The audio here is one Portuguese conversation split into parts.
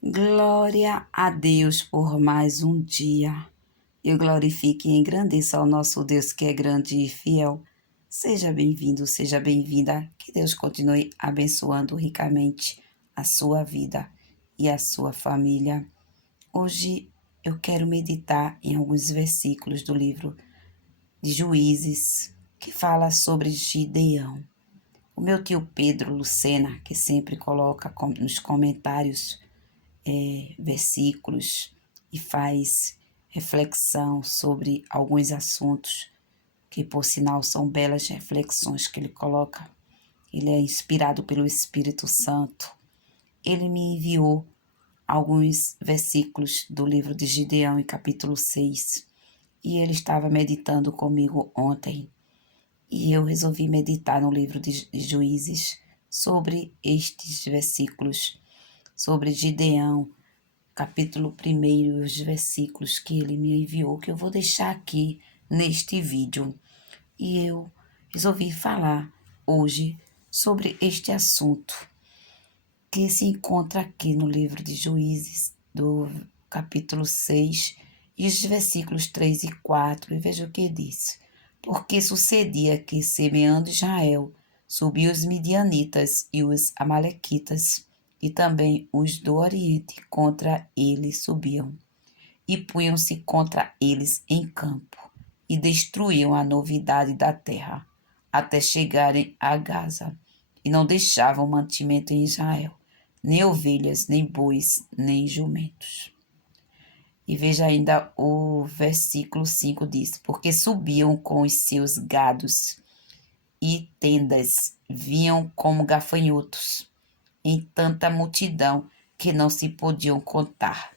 Glória a Deus por mais um dia. Eu glorifique e engrandeça ao nosso Deus que é grande e fiel. Seja bem-vindo, seja bem-vinda. Que Deus continue abençoando ricamente a sua vida e a sua família. Hoje eu quero meditar em alguns versículos do livro de Juízes, que fala sobre Gideão. O meu tio Pedro Lucena, que sempre coloca nos comentários versículos e faz reflexão sobre alguns assuntos que, por sinal, são belas reflexões que ele coloca. Ele é inspirado pelo Espírito Santo. Ele me enviou alguns versículos do livro de Gideão, em capítulo 6, e ele estava meditando comigo ontem. E eu resolvi meditar no livro de Juízes sobre estes versículos, sobre Gideão, capítulo 1, os versículos que ele me enviou, que eu vou deixar aqui neste vídeo. E eu resolvi falar hoje sobre este assunto que se encontra aqui no livro de Juízes, do capítulo 6, e os versículos 3 e 4, e veja o que diz. Porque sucedia que, semeando Israel, subiam os midianitas e os amalequitas, e também os do Oriente contra ele subiam, e punham-se contra eles em campo, e destruíam a novidade da terra, até chegarem a Gaza, e não deixavam mantimento em Israel, nem ovelhas, nem bois, nem jumentos. E veja ainda o versículo 5 diz, porque subiam com os seus gados e tendas, vinham como gafanhotos, em tanta multidão que não se podiam contar,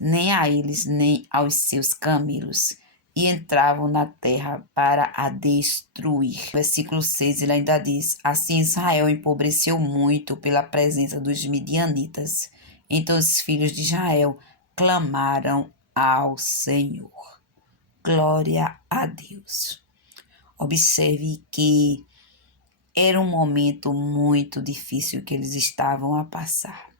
nem a eles, nem aos seus camelos, e entravam na terra para a destruir. Versículo 6, ele ainda diz, assim Israel empobreceu muito pela presença dos midianitas. Então os filhos de Israel clamaram ao Senhor. Glória a Deus. Observe que era um momento muito difícil que eles estavam a passar.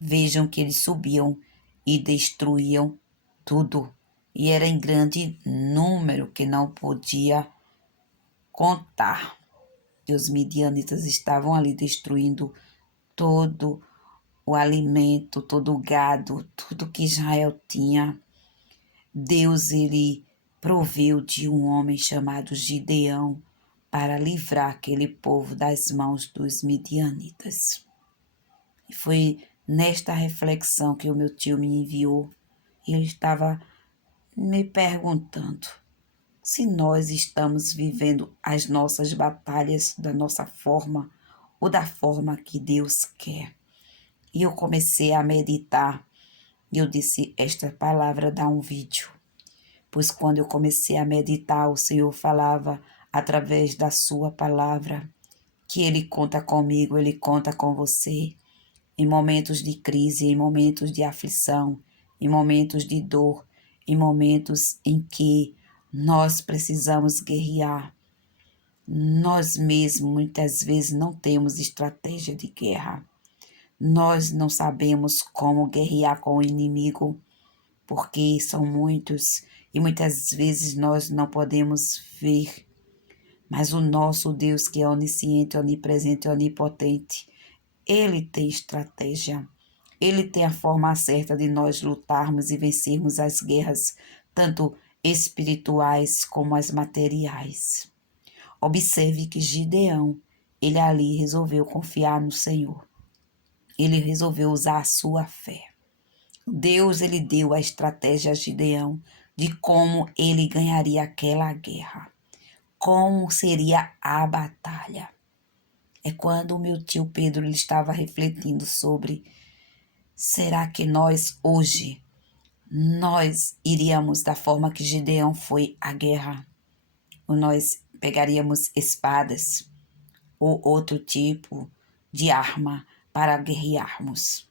Vejam que eles subiam e destruíam tudo. E era em grande número que não podia contar. E os midianitas estavam ali destruindo todo o alimento, todo o gado, tudo que Israel tinha. Deus, ele proveu de um homem chamado Gideão para livrar aquele povo das mãos dos midianitas. E foi nesta reflexão que o meu tio me enviou. Ele estava me perguntando se nós estamos vivendo as nossas batalhas da nossa forma ou da forma que Deus quer. E eu comecei a meditar e eu disse, esta palavra dá um vídeo. Pois quando eu comecei a meditar, o Senhor falava através da sua palavra que Ele conta comigo, Ele conta com você. Em momentos de crise, em momentos de aflição, em momentos de dor, em momentos em que nós precisamos guerrear. Nós mesmos, muitas vezes, não temos estratégia de guerra. Nós não sabemos como guerrear com o inimigo, porque são muitos e muitas vezes nós não podemos ver. Mas o nosso Deus, que é onisciente, onipresente e onipotente, Ele tem estratégia. Ele tem a forma certa de nós lutarmos e vencermos as guerras, tanto espirituais como as materiais. Observe que Gideão, ele ali resolveu confiar no Senhor. Ele resolveu usar a sua fé. Deus, ele deu a estratégia a Gideão de como ele ganharia aquela guerra. Como seria a batalha. É quando o meu tio Pedro ele estava refletindo sobre: será que nós hoje, nós iríamos da forma que Gideão foi à guerra? Ou nós pegaríamos espadas ou outro tipo de arma para guerrearmos?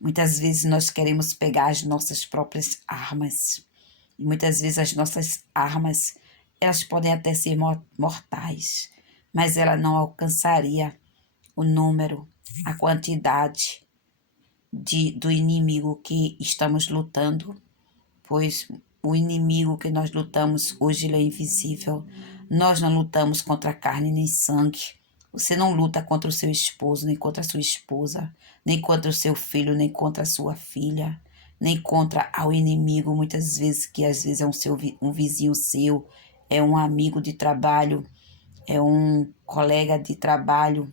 Muitas vezes nós queremos pegar as nossas próprias armas. E muitas vezes as nossas armas, elas podem até ser mortais, mas ela não alcançaria o número, a quantidade do inimigo que estamos lutando, pois o inimigo que nós lutamos hoje ele é invisível. Nós não lutamos contra carne nem sangue. Você não luta contra o seu esposo, nem contra a sua esposa, nem contra o seu filho, nem contra a sua filha, nem contra o inimigo, muitas vezes, que às vezes é um vizinho seu, é um amigo de trabalho, é um colega de trabalho,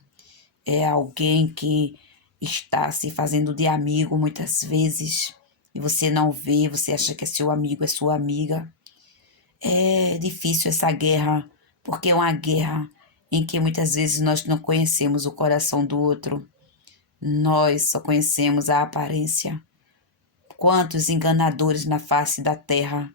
é alguém que está se fazendo de amigo muitas vezes e você não vê, você acha que é seu amigo, é sua amiga. É difícil essa guerra, porque é uma guerra em que muitas vezes nós não conhecemos o coração do outro, nós só conhecemos a aparência. Quantos enganadores na face da terra,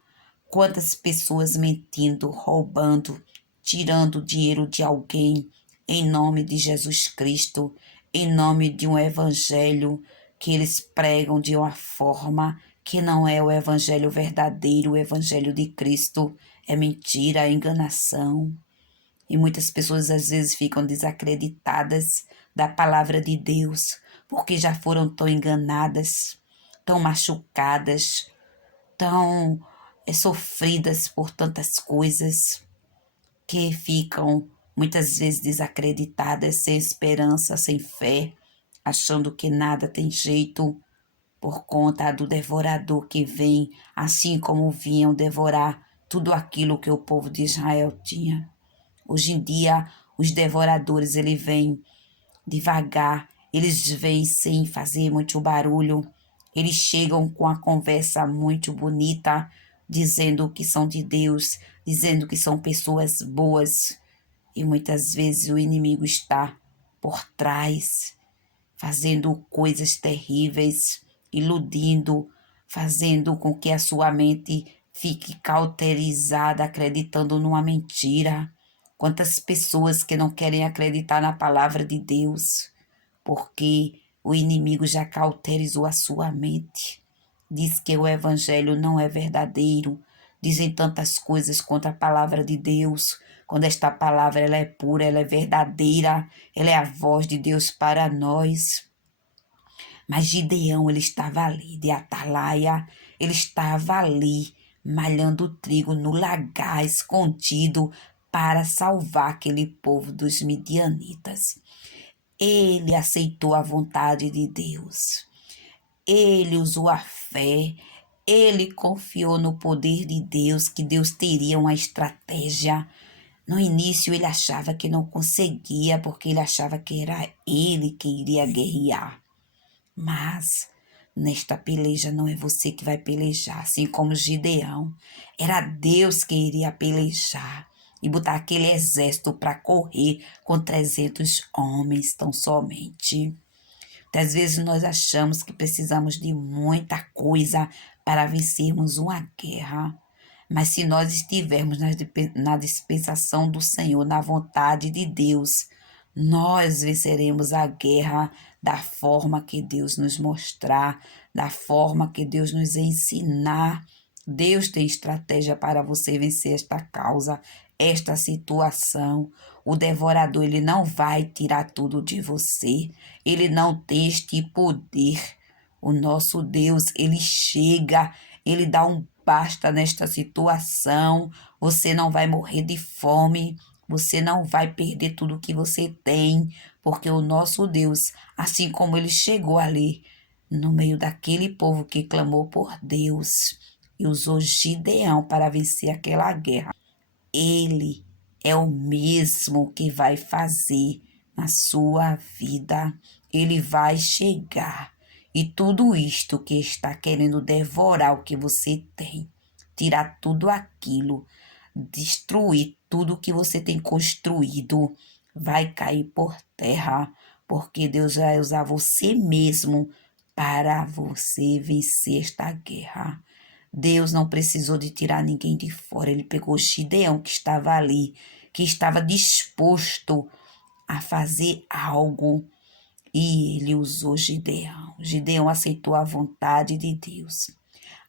quantas pessoas mentindo, roubando, tirando o dinheiro de alguém em nome de Jesus Cristo, em nome de um evangelho que eles pregam de uma forma que não é o evangelho verdadeiro, o evangelho de Cristo. É mentira, é enganação. E muitas pessoas às vezes ficam desacreditadas da palavra de Deus, porque já foram tão enganadas, tão machucadas, tão sofridas por tantas coisas, que ficam muitas vezes desacreditadas, sem esperança, sem fé, achando que nada tem jeito por conta do devorador que vem, assim como vinham devorar tudo aquilo que o povo de Israel tinha. Hoje em dia, os devoradores, eles vêm devagar, eles vêm sem fazer muito barulho, eles chegam com a conversa muito bonita, dizendo que são de Deus, dizendo que são pessoas boas, e muitas vezes o inimigo está por trás, fazendo coisas terríveis, iludindo, fazendo com que a sua mente fique cauterizada, acreditando numa mentira. Quantas pessoas que não querem acreditar na palavra de Deus, porque o inimigo já cauterizou a sua mente. Diz que o evangelho não é verdadeiro. Dizem tantas coisas contra a palavra de Deus, quando esta palavra ela é pura, ela é verdadeira, ela é a voz de Deus para nós. Mas Gideão, ele estava ali, de atalaia, ele estava ali, malhando o trigo no lagar, escondido, para salvar aquele povo dos midianitas. Ele aceitou a vontade de Deus. Ele usou a fé. Ele confiou no poder de Deus, que Deus teria uma estratégia. No início ele achava que não conseguia, porque ele achava que era ele que iria guerrear. Mas nesta peleja não é você que vai pelejar, assim como Gideão. Era Deus que iria pelejar e botar aquele exército para correr com 300 homens tão somente. Às vezes nós achamos que precisamos de muita coisa para vencermos uma guerra. Mas se nós estivermos na dispensação do Senhor, na vontade de Deus, nós venceremos a guerra da forma que Deus nos mostrar, da forma que Deus nos ensinar. Deus tem estratégia para você vencer esta causa, esta situação. O devorador, ele não vai tirar tudo de você. Ele não tem este poder. O nosso Deus, ele chega, ele dá um basta nesta situação. Você não vai morrer de fome. Você não vai perder tudo que você tem, porque o nosso Deus, assim como ele chegou ali, no meio daquele povo que clamou por Deus e usou Gideão para vencer aquela guerra, ele é o mesmo que vai fazer na sua vida. Ele vai chegar e tudo isto que está querendo devorar o que você tem, tirar tudo aquilo, destruir tudo que você tem construído, vai cair por terra, porque Deus vai usar você mesmo para você vencer esta guerra. Deus não precisou de tirar ninguém de fora. Ele pegou Gideão, que estava ali, que estava disposto a fazer algo, e ele usou Gideão. Gideão aceitou a vontade de Deus.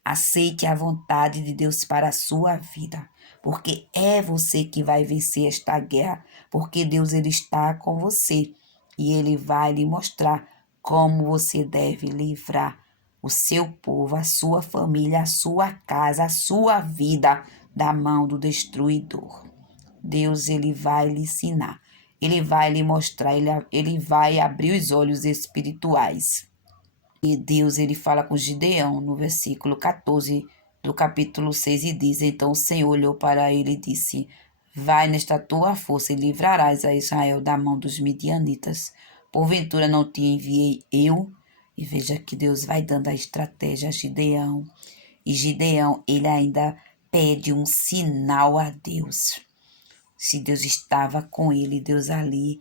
Aceite a vontade de Deus para a sua vida, porque é você que vai vencer esta guerra, porque Deus ele está com você e ele vai lhe mostrar como você deve livrar o seu povo, a sua família, a sua casa, a sua vida da mão do destruidor. Deus, ele vai lhe ensinar, ele vai lhe mostrar, ele vai abrir os olhos espirituais. E Deus, ele fala com Gideão no versículo 14 do capítulo 6 e diz: Então o Senhor olhou para ele e disse: Vai nesta tua força e livrarás a Israel da mão dos midianitas. Porventura não te enviei eu? E veja que Deus vai dando a estratégia a Gideão. E Gideão, ele ainda pede um sinal a Deus. Se Deus estava com ele, Deus ali,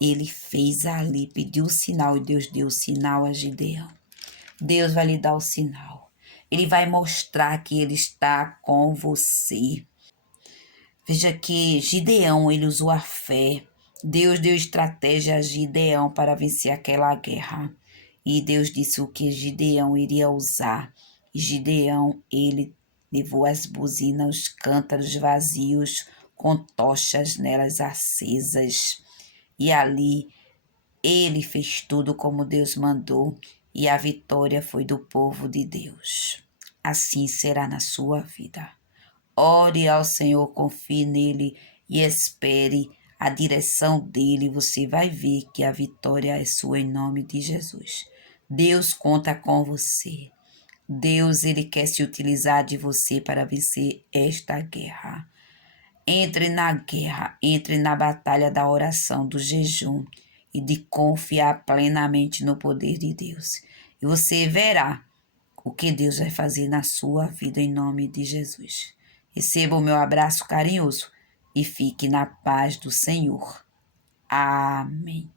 ele fez ali, pediu o sinal e Deus deu o sinal a Gideão. Deus vai lhe dar o sinal. Ele vai mostrar que ele está com você. Veja que Gideão, ele usou a fé. Deus deu estratégia a Gideão para vencer aquela guerra. E Deus disse o que Gideão iria usar. E Gideão, ele levou as buzinas, os cântaros vazios, com tochas nelas acesas. E ali ele fez tudo como Deus mandou. E a vitória foi do povo de Deus. Assim será na sua vida. Ore ao Senhor, confie nele e espere a direção dele. Você vai ver que a vitória é sua em nome de Jesus. Deus conta com você. Deus, ele quer se utilizar de você para vencer esta guerra. Entre na guerra, entre na batalha da oração, do jejum e de confiar plenamente no poder de Deus. E você verá o que Deus vai fazer na sua vida em nome de Jesus. Receba o meu abraço carinhoso e fique na paz do Senhor. Amém.